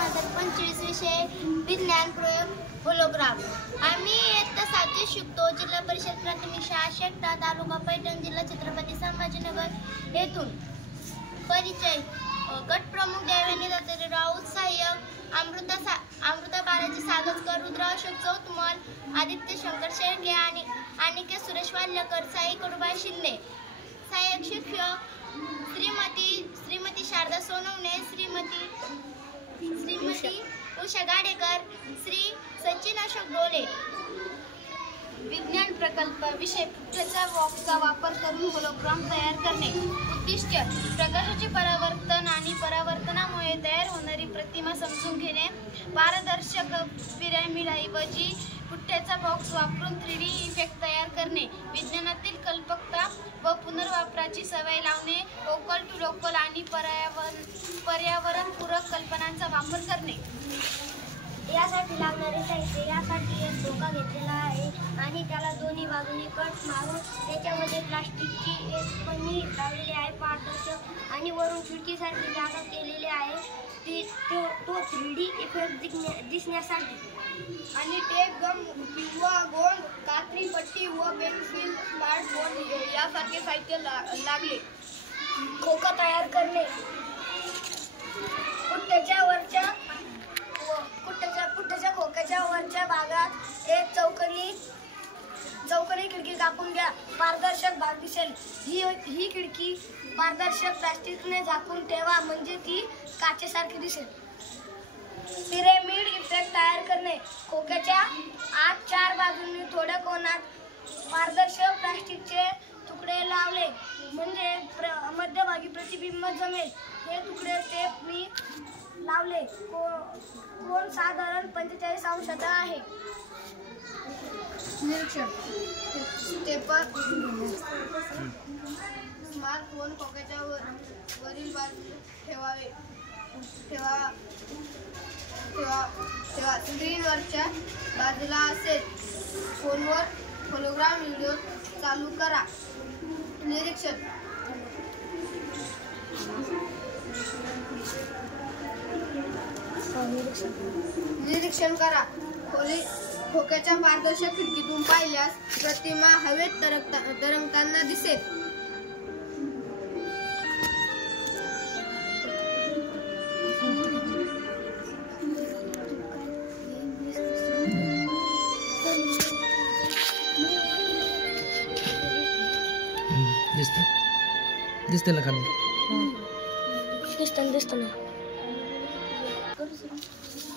2025 विषय विज्ञान प्रयोग होलोग्राम। आम्ही इयत्ता 7वी शिकतो। जिल्हा परिषद प्राथमिक शाळा शेकटा, तालुका पैठण, जिल्हा छत्रपती संभाजीनगर येथून। परिचय गट प्रमुख देवयानी दत्तात्रय राऊत, सहाय्यक अमृता बालाजी सागरकर, रुद्र अशोक चौतमल, आदित्य शंकर शेळके आणि अनिकेत सुरेश वाल्यकर, साई कडुबाई शिंदे। सहाय्यक शिक्षक श्रीमती शारदा सोनवणे, श्रीमती उषा गाडेकर, श्री सचिन अशोक डोले। विज्ञान प्रकल्प विषय पुठ्ठ्याच्या बॉक्सचा वापर करून होलोग्राम तयार करणे। उद्दिष्ट प्रकाशाचे परावर्तन आणि परावर्तनामुळे तयार होणारी प्रतिमा समजून घेणे। पारदर्शक पिरॅमिडऐवजी पुठ्ठ्याचा बॉक्स वापरून 3D इफेक्ट तयार करणे। विज्ञानातील कल्पकता व पुनर्वापराची सवय लावणे। लोकल टू लोकल आणि पर्यावरणपूरक कल्पनांचा वापर करणे। यासाठी लागणारे साहित्य, यासाठी एक धोका घेतलेला आहे आणि त्याला दोन्ही बाजूने कट मारून त्याच्यामध्ये प्लास्टिकची एक पन्नी लावलेली आहे पारदर्शक, आणि वरून खिडकीसारखी जागा केलेली आहे तो 3D इफेक्ट दिसण्यासाठी। आणि टेप, गम किंवा गोंड, कात्री, पट्टी व पेन्सिल, स्मार्टफोन यासारखे साहित्य लागले। खोका तयार करणे। पुठ्ठ्याच्या खोक्याच्या वरच्या भागात एक चौकोनी खिडकी कापून घ्या। पारदर्शक भाग दिसेल। ही खिडकी पारदर्शक प्लास्टिकने झाकून ठेवा, म्हणजे ती काचेसारखी दिसेल। पिरॅमिड इफेक्ट तयार करणे। खोक्याच्या आत 4 बाजूंनी थोड्या कोनात पारदर्शक प्लास्टिकचे तुकडे लावले, म्हणजे मध्यभागी प्रतिबिंब जमेल। हे तुकडे टेपनी लावले। कोन साधारण 45 अंशाचा आहे। निरीक्षण स्टेपर स्मार्टफोन खोक्याच्या वरील बाजूला ठेवा स्क्रीनवरच्या बाजूला असेल। फोनवर होलोग्राम व्हिडिओ चालू करा। निरीक्षण करा। खोक्याच्या पारदर्शक खिडकीतून पाहिल्यास प्रतिमा हवेत तरंगताना दिसेल। दिसते ना खाली दिसतं।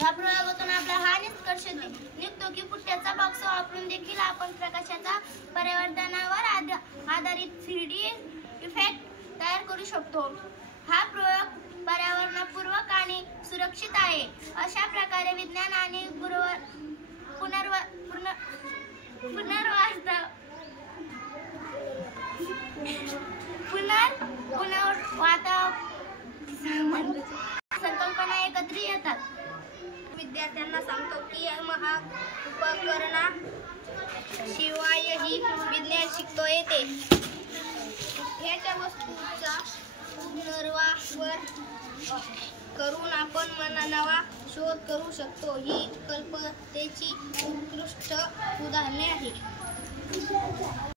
या प्रयोगातून आपला हा निष्कर्ष निघतो की पुठ्ठ्याचा बॉक्स वापरून देखील आपण प्रकाशाच्या परावर्तनावर आधारित 3D इफेक्ट तयार करू शकतो। हा प्रयोग पर्यावरणपूरक आणि सुरक्षित आहे। अशा प्रकारे विज्ञान आणि संकल्पना एकत्र येतात। विद्यार्थ्यांना सांगतो की उपकरणा शिवायही विज्ञान शिकता येते। ह्याच्या वस्तूचा पुनर्वापर करून आपण नवा शोध करू शकतो। ही कल्पकतेची उत्कृष्ट उदाहरणे आहेत।